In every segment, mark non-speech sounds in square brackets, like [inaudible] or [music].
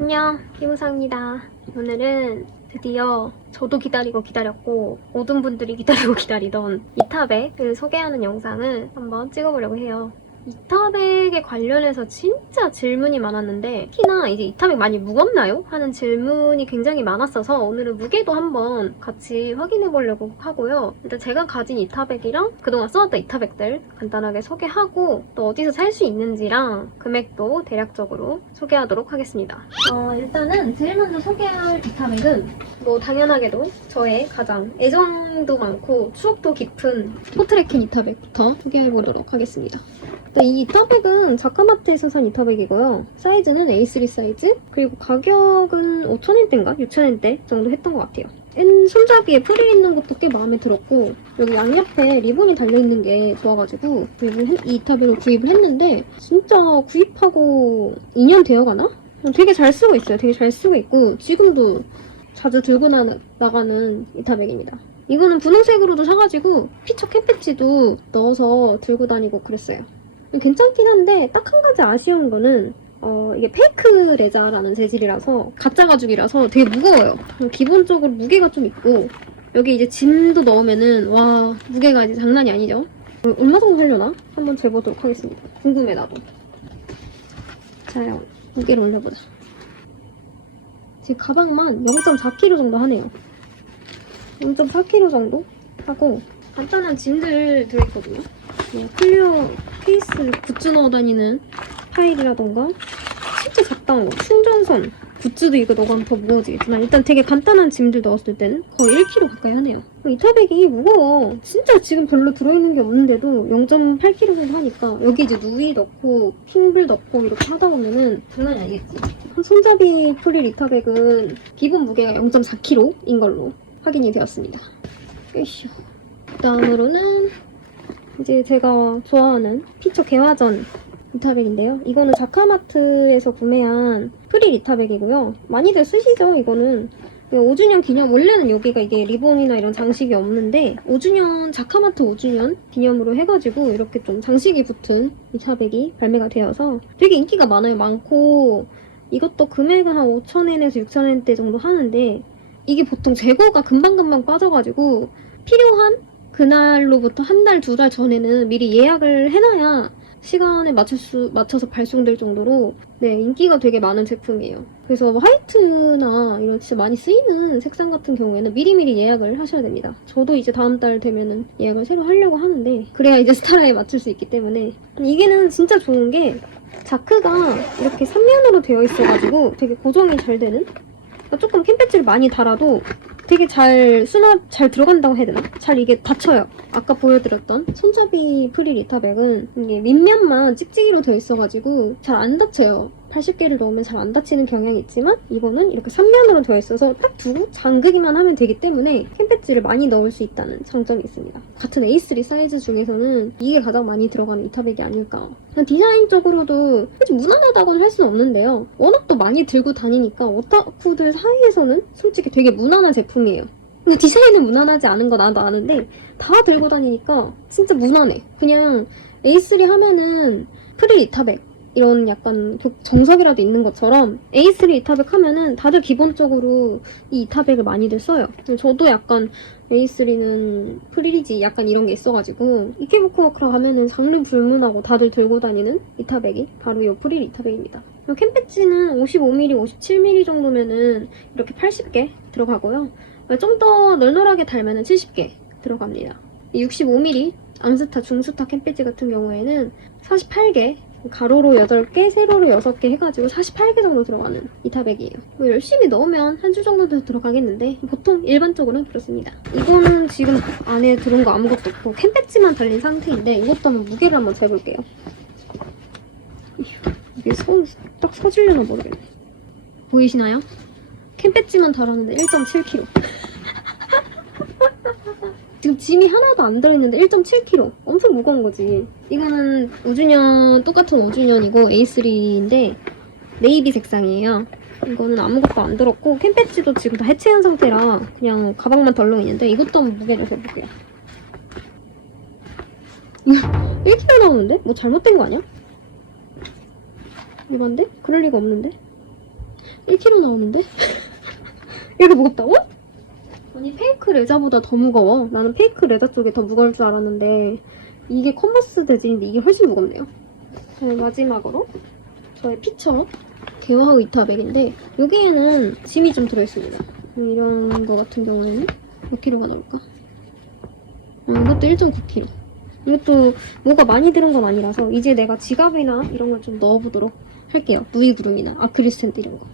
안녕, 김우상입니다. 오늘은 드디어 저도 기다리고 기다렸고 모든 분들이 기다리고 [laughs] 기다리던 이타백을 소개하는 영상을 한번 찍어보려고 해요. 이타백에 관련해서 진짜 질문이 많았는데 특히나 이제 이타백 많이 무겁나요? 하는 질문이 굉장히 많았어서 오늘은 무게도 한번 같이 확인해 보려고 하고요. 일단 제가 가진 이타백이랑 그동안 써왔던 이타백들 간단하게 소개하고 또 어디서 살 수 있는지랑 금액도 대략적으로 소개하도록 하겠습니다. 어, 일단은 제일 먼저 소개할 이타백은 뭐 당연하게도 저의 가장 애정도 많고 추억도 깊은 포트레켄 이타백부터 소개해 보도록 하겠습니다. 네, 이 이타백은 자카마트에서 산 이타백이고요. 사이즈는 A3 사이즈, 그리고 가격은 5,000엔대인가? 6,000엔대 정도 했던 것 같아요. 엔 손잡이에 프릴 있는 것도 꽤 마음에 들었고 여기 양옆에 리본이 달려있는 게 좋아가지고 했- 이 이타백을 구입을 했는데 진짜 구입하고 2년 되어가나? 되게 잘 쓰고 있어요. 되게 잘 쓰고 있고 지금도 자주 들고 나, 나가는 이타백입니다. 이거는 분홍색으로도 사가지고 피처 캠패치도 넣어서 들고 다니고 그랬어요. 괜찮긴 한데 딱 한 가지 아쉬운 거는 어, 이게 페이크 레자라는 재질이라서 가짜 가죽이라서 되게 무거워요. 기본적으로 무게가 좀 있고 여기 이제 짐도 넣으면은 와 무게가 이제 장난이 아니죠. 어, 얼마 정도 하려나? 한번 재보도록 하겠습니다. 궁금해 나도. 자 무게를 올려보자. 지금 가방만 0.4kg 정도 하네요. 0.4kg 정도 하고 간단한 짐들 들어있거든요. 뭐 클리어 케이스 굿즈 넣어 다니는 파일이라던가 진짜 작다한 거 충전선 굿즈도 이거 넣으면 더 무거워지겠지만 일단 되게 간단한 짐들 넣었을 때는 거의 1kg 가까이 하네요. 이 타백이 무거워. 진짜 지금 별로 들어있는 게 없는데도 0.8kg 정도 하니까 여기 이제 누이 넣고 핑블 넣고 이렇게 하다 보면은 장난이 아니겠지. 손잡이 프릴 이 타백은 기본 무게가 0.4kg인 걸로 확인이 되었습니다. 으쌰. 다음으로는 이제 제가 좋아하는 피처 개화전 이타백인데요. 이거는 자카마트에서 구매한 프릴 이타백이고요. 많이들 쓰시죠, 이거는. 5주년 기념, 원래는 여기가 이게 리본이나 이런 장식이 없는데, 5주년, 자카마트 5주년 기념으로 해가지고 이렇게 좀 장식이 붙은 이타백이 발매가 되어서 되게 인기가 많아요. 많고, 이것도 금액은 한 5,000엔에서 6,000엔대 정도 하는데, 이게 보통 재고가 금방금방 빠져가지고, 필요한 그날로부터 한 달, 두 달 전에는 미리 예약을 해놔야 시간에 맞출 수, 맞춰서 발송될 정도로 네, 인기가 되게 많은 제품이에요. 그래서 뭐 화이트나 이런 진짜 많이 쓰이는 색상 같은 경우에는 미리미리 예약을 하셔야 됩니다. 저도 이제 다음 달 되면은 예약을 새로 하려고 하는데 그래야 이제 스타라에 맞출 수 있기 때문에 이게는 진짜 좋은 게 자크가 이렇게 3면으로 되어 있어가지고 되게 고정이 잘 되는 그러니까 조금 캔배지를 많이 달아도 되게 잘 수납 잘 들어간다고 해야 되나? 잘 이게 닫혀요. 아까 보여드렸던 손잡이 프릴 이타백은 이게 밑면만 찍찍이로 되어 있어가지고 잘 안 닫혀요. 80개를 넣으면 잘 안 닫히는 경향이 있지만 이거는 이렇게 3면으로 되어 있어서 딱 두고 잠그기만 하면 되기 때문에 캔배지를 많이 넣을 수 있다는 장점이 있습니다. 같은 A3 사이즈 중에서는 이게 가장 많이 들어가는 이타백이 아닐까. 디자인적으로도 무난하다고는 할 수는 없는데요. 워낙 또 많이 들고 다니니까 오타쿠들 사이에서는 솔직히 되게 무난한 제품이에요. 근데 디자인은 무난하지 않은 거 나도 아는데 다 들고 다니니까 진짜 무난해. 그냥 A3 하면은 프릴 이타백 이런 약간 교- 정석이라도 있는 것처럼 A3 이타백 하면은 다들 기본적으로 이 이타백을 많이들 써요. 저도 약간 A3는 프릴이지 약간 이런 게 있어가지고 이케부쿠워크라 가면은 장르 불문하고 다들 들고 다니는 이타백이 바로 이 프릴 이타백입니다. 그리고 캠패치는 55mm, 57mm 정도면은 이렇게 80개 들어가고요. 좀 더 널널하게 달면은 70개 들어갑니다. 65mm 앙스타, 중스타 캠패치 같은 경우에는 48개 가로로 8개, 세로로 6개 해가지고 48개 정도 들어가는 이타백이에요. 뭐 열심히 넣으면 한주 정도 들어가겠는데 보통 일반적으로는 그렇습니다. 이거는 지금 안에 들은 거 아무것도 없고 캔 배지만 달린 상태인데 이것도 한번 무게를 한번 재볼게요. 이게 손딱 서질려나 모르겠네. 보이시나요? 캔 배지만 달았는데 1.7kg. 지금 짐이 하나도 안 들어있는데 1.7kg. 엄청 무거운 거지. 이거는 5주년, 똑같은 5주년이고 A3인데 네이비 색상이에요. 이거는 아무것도 안 들었고 캔패치도 지금 다 해체한 상태라 그냥 가방만 덜렁 있는데 이것도 한번 무게를 재볼게요. 이거 1kg 나오는데? 뭐 잘못된 거 아니야? 이건데? 그럴 리가 없는데? 1kg 나오는데? [laughs] 이렇게 무겁다고? 아니 페이크 레자보다 더 무거워. 나는 페이크 레자 쪽이 더 무거울 줄 알았는데 이게 컨버스 재질인데 이게 훨씬 무겁네요. 네, 마지막으로 저의 피처 대화의 이타백인데 여기에는 짐이 좀 들어있습니다. 이런 거 같은 경우에는 몇 킬로가 나올까? 어, 이것도 1.9kg. 이것도 뭐가 많이 들은 건 아니라서 이제 내가 지갑이나 이런 걸 좀 넣어보도록 할게요. 누이구름이나 아크릴 스탠드 이런 거.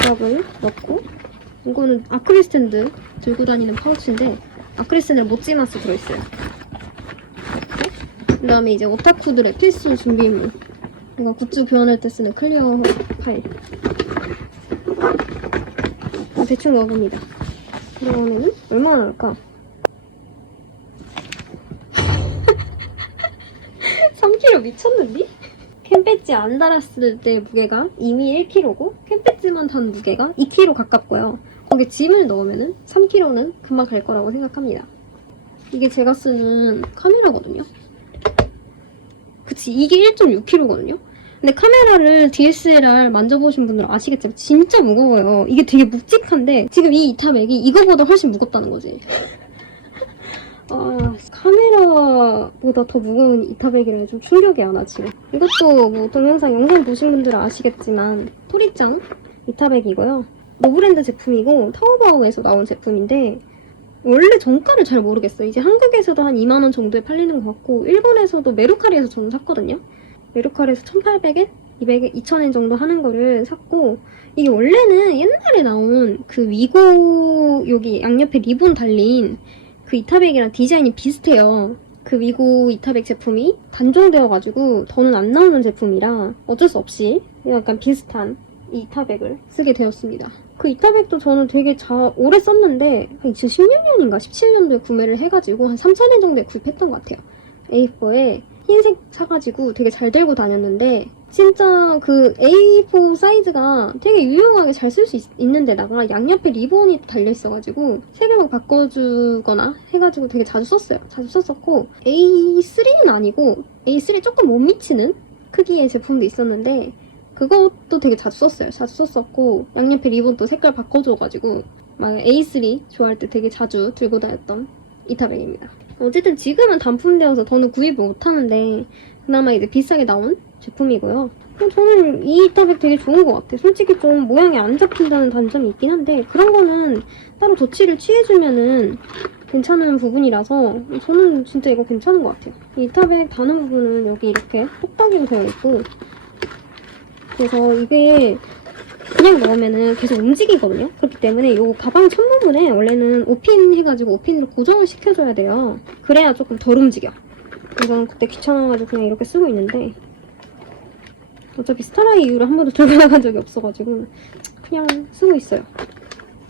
지갑을 넣고 이거는 아크릴 스탠드 들고 다니는 파우치인데 아크릴 못 지나서 들어있어요. 그 다음에 이제 오타쿠들의 필수 준비물 이거 굿즈 교환할 때 쓰는 클리어 파일 대충 넣어봅니다. 그러면은 얼마나 나올까? [laughs] 3kg 미쳤는데? 캠배지 안 달았을 때 무게가 이미 1kg고 캠배지만 단 무게가 2kg 가깝고요. 거기에 짐을 넣으면은 3kg는 금방 갈 거라고 생각합니다. 이게 제가 쓰는 카메라거든요. 그치, 이게 1.6kg거든요. 근데 카메라를 DSLR 만져보신 분들은 아시겠지만 진짜 무거워요. 이게 되게 묵직한데 지금 이 이타맥이 이거보다 훨씬 무겁다는 거지. 아, 카메라보다 더 무거운 이타백이라 좀 충격이야, 나 지금. 이것도 뭐 동영상, 영상 보신 분들은 아시겠지만 토리짱 이타백이고요. 노브랜드 제품이고 타오바오에서 나온 제품인데 원래 정가를 잘 모르겠어요. 이제 한국에서도 한 2만원 정도에 팔리는 것 같고 일본에서도 메루카리에서 저는 샀거든요. 메루카리에서 1,800엔? 200엔? 2,000엔 정도 하는 거를 샀고 이게 원래는 옛날에 나온 그 위고 여기 양옆에 리본 달린 그 이타백이랑 디자인이 비슷해요. 그 위고 이타백 제품이 단종되어가지고 더는 안 나오는 제품이라 어쩔 수 없이 약간 비슷한 이 이타백을 쓰게 되었습니다. 그 이타백도 저는 되게 자, 오래 썼는데 한 2016년인가 17년도에 구매를 해가지고 한 3,000엔 정도에 구입했던 것 같아요. A4에 흰색 사가지고 되게 잘 들고 다녔는데 진짜 그 A4 사이즈가 되게 유용하게 잘 쓸 수 있는데다가 양옆에 리본이 달려 있어가지고 색을 막 바꿔주거나 해가지고 되게 자주 썼어요. 자주 썼었고 A3는 아니고 A3 조금 못 미치는 크기의 제품도 있었는데 그것도 되게 자주 썼어요. 자주 썼었고 양옆에 리본도 색깔 바꿔줘가지고 막 A3 좋아할 때 되게 자주 들고 다녔던 이타백입니다. 어쨌든 지금은 단품되어서 더는 구입을 못하는데 그나마 이제 비싸게 나온 제품이고요. 어, 저는 이 이타백 되게 좋은 것 같아요. 솔직히 좀 모양이 안 잡힌다는 단점이 있긴 한데 그런 거는 따로 조치를 취해주면은 괜찮은 부분이라서 저는 진짜 이거 괜찮은 것 같아요. 이 이타백 다는 부분은 여기 이렇게 똑딱이로 되어 있고 그래서 이게 그냥 넣으면은 계속 움직이거든요. 그렇기 때문에 이 가방 첫부분에 원래는 오핀 해가지고 오핀으로 고정을 시켜줘야 돼요. 그래야 조금 덜 움직여. 이건 그때 귀찮아가지고 그냥 이렇게 쓰고 있는데 어차피 스타라이 이후로 한 번도 들고 나간 적이 없어가지고 그냥 쓰고 있어요.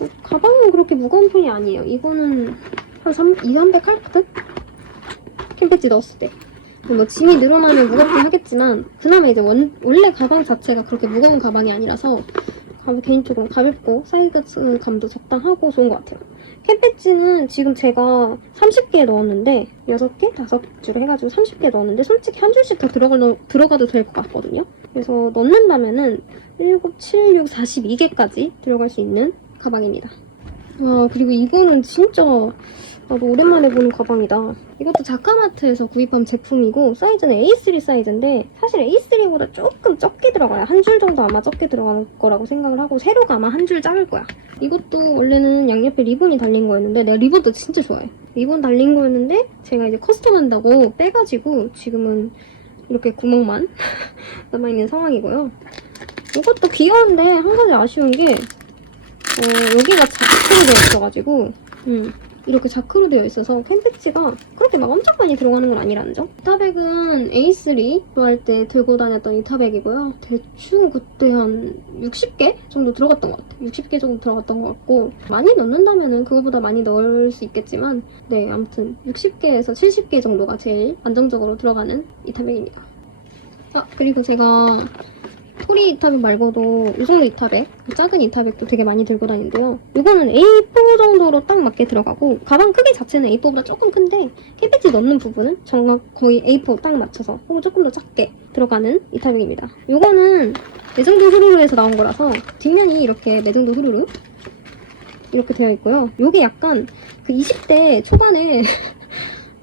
어, 가방은 그렇게 무거운 편이 아니에요. 이거는 한 3, 2, 300 할 듯? 캠배지 넣었을 때. 뭐 짐이 늘어나면 무겁긴 하겠지만 그나마 이제 원, 원래 가방 자체가 그렇게 무거운 가방이 아니라서 가- 개인적으로 가볍고 사이즈 감도 적당하고 좋은 것 같아요. 캠배지는 지금 제가 30개 넣었는데 6개? 5줄을 해가지고 30개 넣었는데 솔직히 한 줄씩 더 들어가, 들어가도 될 것 같거든요. 그래서 넣는다면은 7, 7, 6, 42개까지 들어갈 수 있는 가방입니다. 와 그리고 이거는 진짜 나도 오랜만에 보는 가방이다. 이것도 자카마트에서 구입한 제품이고 사이즈는 A3 사이즈인데 사실 A3보다 조금 적게 들어가요. 한 줄 정도 아마 적게 들어갈 거라고 생각을 하고 세로가 아마 한 줄 작을 거야. 이것도 원래는 양옆에 리본이 달린 거였는데 내가 리본도 진짜 좋아해. 리본 달린 거였는데 제가 이제 커스텀한다고 빼가지고 지금은 이렇게 구멍만 [laughs] 남아있는 상황이고요. 이것도 귀여운데 한 가지 아쉬운 게 어, 여기가 자크로 되어 있어가지고 음, 이렇게 자크로 되어 있어서 펜패치가 그렇게 막 엄청 많이 들어가는 건 아니라는 점. 이타백은 A3 좋아할 때 들고 다녔던 이타백이고요. 대충 그때 한 60개 정도 들어갔던 것 같아요. 60개 정도 들어갔던 것 같고 많이 넣는다면은 그거보다 많이 넣을 수 있겠지만 네 아무튼 60개에서 70개 정도가 제일 안정적으로 들어가는 이타백입니다. 아 그리고 제가 소리 이탑백 말고도 이 정도 이탑백, 작은 이탑백도 되게 많이 들고 다니는데요. 이거는 A4 정도로 딱 맞게 들어가고 가방 크기 자체는 A4보다 조금 큰데 캠페지 넣는 부분은 정말 거의 A4 딱 맞춰서 혹은 조금 더 작게 들어가는 이탑백입니다. 이거는 매정도 후루루에서 나온 거라서 뒷면이 이렇게 매정도 후루루 이렇게 되어 있고요. 요게 약간 그 20대 초반에 [laughs]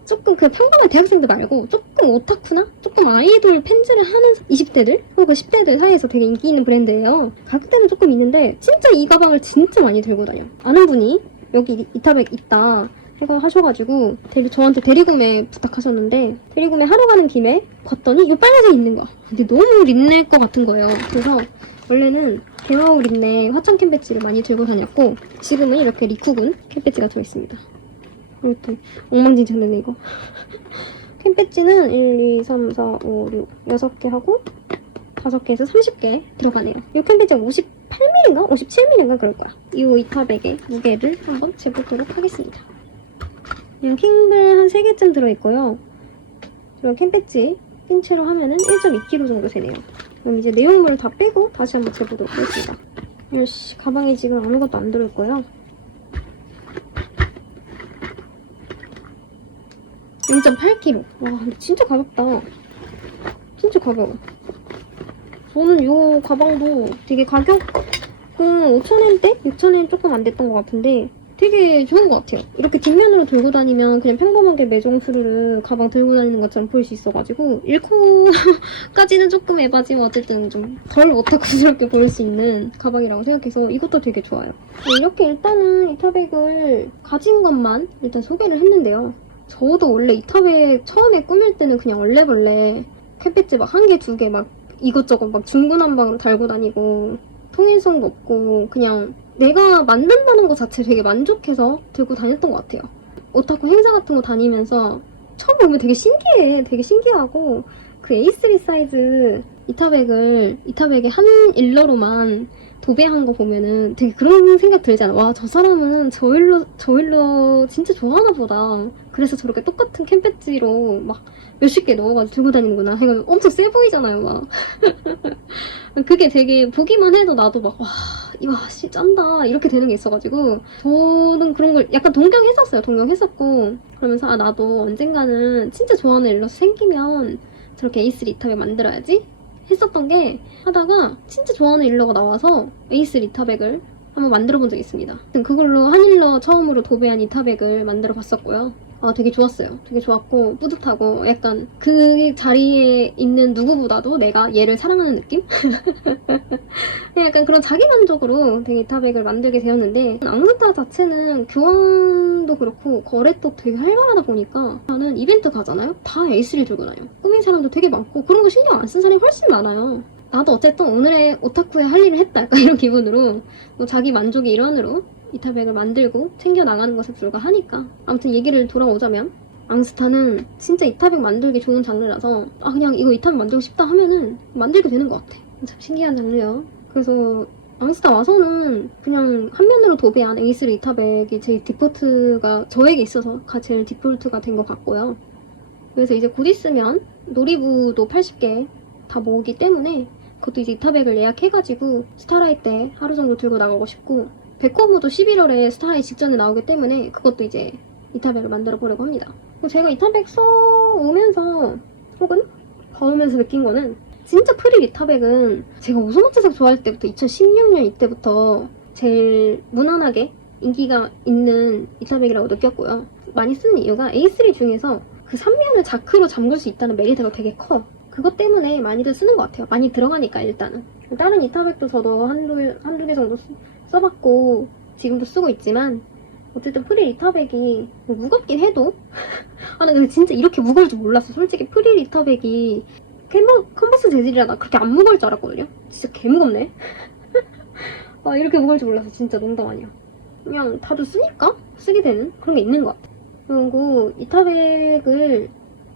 조금 그 평범한 대학생들 말고 조금 오타쿠나 조금 아이돌 팬즈를 하는 20대들 혹은 10대들 사이에서 되게 인기 있는 브랜드예요. 가격대는 조금 있는데 진짜 이 가방을 진짜 많이 들고 다녀. 아는 분이 여기 이타백 있다 해가 하셔가지고 대리, 저한테 대리구매 부탁하셨는데 대리구매 하러 가는 김에 봤더니 이 빨간색 있는 거야. 근데 너무 린네 거 같은 거예요. 그래서 원래는 개마우 린네 화천 캔배지를 많이 들고 다녔고 지금은 이렇게 리쿠군 캔배지가 들어있습니다. 이렇게 엉망진창 되네 이거. 캔 배지는 1, 2, 3, 4, 5, 6, 6개 하고 5개에서 30개 들어가네요. 이 캔 배지가 58mm인가? 57mm인가 그럴 거야. 이 이타백의 무게를 한번 재보도록 하겠습니다. 그냥 킹들 한 3개쯤 들어있고요. 그리고 캔 배지 뜬 채로 하면은 1.2kg 정도 되네요. 그럼 이제 내용물을 다 빼고 다시 한번 재보도록 하겠습니다. 요시 가방에 지금 아무것도 안 들어있고요. 0.8kg. 와, 근데 진짜 가볍다. 진짜 가벼워. 저는 이 가방도 되게 가격은 5,000원대? 6,000원 조금 안 됐던 것 같은데 되게 좋은 것 같아요. 이렇게 뒷면으로 들고 다니면 그냥 평범하게 매종수를 가방 들고 다니는 것처럼 보일 수 있어가지고 1코까지는 [laughs] 조금 에바지만 어쨌든 좀 덜 오타쿠스럽게 보일 수 있는 가방이라고 생각해서 이것도 되게 좋아요. 이렇게 일단은 이타백을 가진 것만 일단 소개를 했는데요. 저도 원래 이탑에 처음에 꾸밀 때는 그냥 얼레벌레 캔배지 막한 개, 두 개 막 이것저것 막 중구난방으로 달고 다니고 통일성도 없고 그냥 내가 만든다는 것 자체 되게 만족해서 들고 다녔던 것 같아요. 오타쿠 행사 같은 거 다니면서 처음 보면 되게 신기해. 되게 신기하고 그 A3 사이즈 이타백을 이타백의 한 일러로만 도배한 거 보면은 되게 그런 생각 들잖아. 와, 저 사람은 저 일로, 저 일로 진짜 좋아하나 보다. 그래서 저렇게 똑같은 캠배지로 막 몇십 개 넣어가지고 들고 다니는구나. 엄청 세 보이잖아요, 막. [laughs] 그게 되게 보기만 해도 나도 막, 와, 이와, 씨, 짠다. 이렇게 되는 게 있어가지고. 저는 그런 걸 약간 동경했었어요. 동경했었고. 그러면서, 아, 나도 언젠가는 진짜 좋아하는 일러스 생기면 저렇게 에이스 리탑에 만들어야지? 했었던 게 하다가 진짜 좋아하는 일러가 나와서 에이스 리타백을 한번 만들어 본 적이 있습니다. 그걸로 한일러 처음으로 도배한 이타백을 만들어 봤었고요. 아, 되게 좋았어요. 되게 좋았고, 뿌듯하고, 약간 그 자리에 있는 누구보다도 내가 얘를 사랑하는 느낌? [laughs] 약간 그런 자기만족으로 되게 이타백을 만들게 되었는데, 앙스타 자체는 교환도 그렇고, 거래도 되게 활발하다 보니까, 나는 이벤트 가잖아요? 다 에이스를 들고 다녀요. 꾸민 사람도 되게 많고, 그런 거 신경 안 쓴 사람이 훨씬 많아요. 나도 어쨌든 오늘의 오타쿠의 할 일을 했다. [laughs] 약간 이런 기분으로, 뭐 자기 만족의 일환으로 이타백을 만들고 챙겨 나가는 것에 불과하니까. 아무튼 얘기를 돌아오자면 앙스타는 진짜 이타백 만들기 좋은 장르라서 아 그냥 이거 이타백 만들고 싶다 하면은 만들게 되는 것 같아. 참 신기한 장르야 그래서 앙스타 와서는 그냥 한 면으로 도배한 에이스리 이타백이 제일 디폴트가 저에게 있어서 가- 제일 디폴트가 된 것 같고요. 그래서 이제 곧 있으면 놀이부도 80개 다 모으기 때문에 그것도 이제 이타백을 예약해가지고 스타라이 때 하루 정도 들고 나가고 싶고 백호무도 11월에 스타라이 직전에 나오기 때문에 그것도 이제 이타백을 만들어 보려고 합니다. 제가 이타백 써오면서 혹은 봐오면서 느낀 거는 진짜 프릴 이타백은 제가 오소마트석 좋아할 때부터 2016년 이때부터 제일 무난하게 인기가 있는 이타백이라고 느꼈고요. 많이 쓰는 이유가 A3 중에서 그 3면을 자크로 잠글 수 있다는 메리트가 되게 커. 그것 때문에 많이들 쓰는 것 같아요. 많이 들어가니까 일단은. 다른 이타백도 저도 한두, 한두 개 정도 쓰- 써봤고 지금도 쓰고 있지만 어쨌든 프릴 이타백이 뭐 무겁긴 해도 [laughs] 아, 나 근데 진짜 이렇게 무거울 줄 몰랐어. 솔직히 프릴 이타백이 캔버, 컨버스 재질이라 나 그렇게 안 무거울 줄 알았거든요. 진짜 개 무겁네. [laughs] 아, 이렇게 무거울 줄 몰라서 진짜 농담 아니야. 그냥 다들 쓰니까 쓰게 되는 그런 게 있는 것 같아. 그리고 이타백을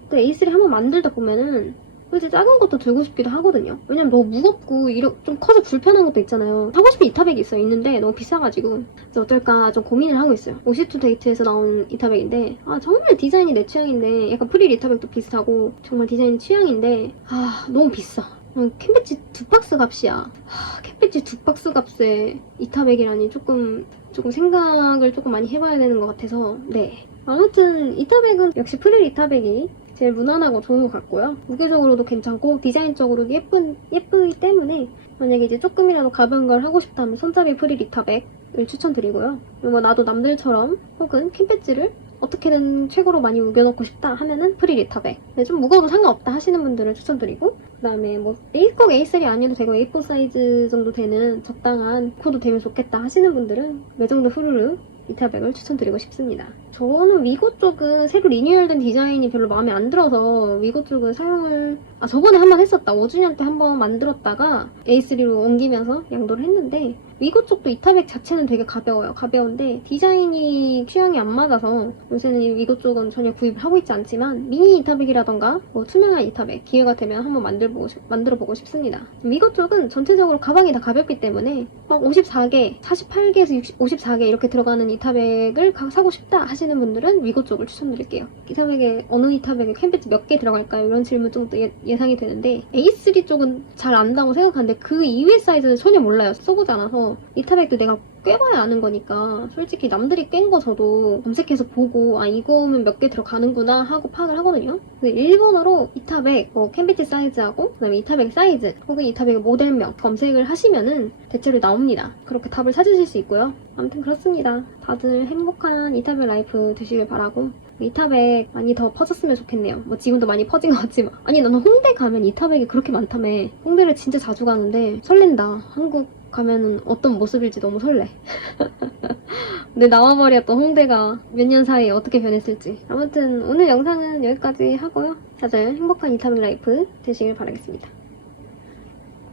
그 A3 한번 만들다 보면은 그래서 작은 것도 들고 싶기도 하거든요. 왜냐면 너무 무겁고 좀 커서 불편한 것도 있잖아요. 사고 싶은 이타백이 있어요. 있는데 너무 비싸가지고 그래서 어떨까 좀 고민을 하고 있어요. 오시투 데이트에서 나온 이타백인데 아 정말 디자인이 내 취향인데 약간 프릴 이타백도 비슷하고 정말 디자인 취향인데 아 너무 비싸. 어, 캔배지 두 박스 값이야. 하, 캔배지 두 박스 값에 이타백이라니 조금 조금 생각을 조금 많이 해봐야 되는 것 같아서 네. 아무튼 이타백은 역시 프릴 이타백이 제일 무난하고 좋은 것 같고요. 무게적으로도 괜찮고 디자인적으로도 예쁜 예쁘기 때문에 만약에 이제 조금이라도 가벼운 걸 하고 싶다면 손잡이 프릴 이타백을 추천드리고요. 그리고 나도 남들처럼 혹은 캔 배지를 어떻게든 최고로 많이 우겨놓고 싶다 하면은 프릴 이타백. 네, 좀 무거워도 상관없다 하시는 분들을 추천드리고 그다음에 뭐 A 꼭 A3 아니어도 되고 A4 사이즈 정도 되는 적당한 코도 되면 좋겠다 하시는 분들은 매정도 후루룩 이타백을 추천드리고 싶습니다. 저는 위고 쪽은 새로 리뉴얼된 디자인이 별로 마음에 안 들어서 위고 쪽은 사용을 아 저번에 한 번 했었다. 5주년 때 한 번 만들었다가 A3로 옮기면서 양도를 했는데 위고 쪽도 이타백 자체는 되게 가벼워요. 가벼운데 디자인이 취향이 안 맞아서 요새는 이 위고 쪽은 전혀 구입을 하고 있지 않지만 미니 이타백이라던가 뭐 투명한 이타백 기회가 되면 한번 만들어보고, 싶- 만들어보고 싶습니다. 위고 쪽은 전체적으로 가방이 다 가볍기 때문에 막 54개 48개에서 54개 이렇게 들어가는 이타백을 가- 사고 싶다 하시 는 분들은 위고 쪽을 추천드릴게요 이타백에 어느 이타백에 캔배지 몇개 들어갈까요? 이런 질문 좀 예, 예상이 되는데 A3 쪽은 잘 안다고 생각하는데 그 이외의 사이즈는 전혀 몰라요. 써보지 않아서 이타백도 내가 꿰봐야 아는 거니까 솔직히 남들이 깬 거 저도 검색해서 보고 아 이거면 몇 개 들어가는구나 하고 파악을 하거든요. 일본어로 이타백, 뭐 캔배지 사이즈하고 그다음에 이타백 사이즈 혹은 이타백의 모델명 검색을 하시면은 대체로 나옵니다. 그렇게 답을 찾으실 수 있고요. 아무튼 그렇습니다. 다들 행복한 이타백 라이프 되시길 바라고 이타백 많이 더 퍼졌으면 좋겠네요. 뭐 지금도 많이 퍼진 것 같지만. 아니 나는 홍대 가면 이타백이 그렇게 많다며. 홍대를 진짜 자주 가는데 설렌다. 한국 가면은 어떤 모습일지 너무 설레. [laughs] 내 나와버렸던 홍대가 몇 년 사이에 어떻게 변했을지. 아무튼 오늘 영상은 여기까지 하고요. 다들 행복한 이타백 라이프 되시길 바라겠습니다.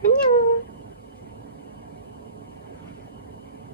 안녕.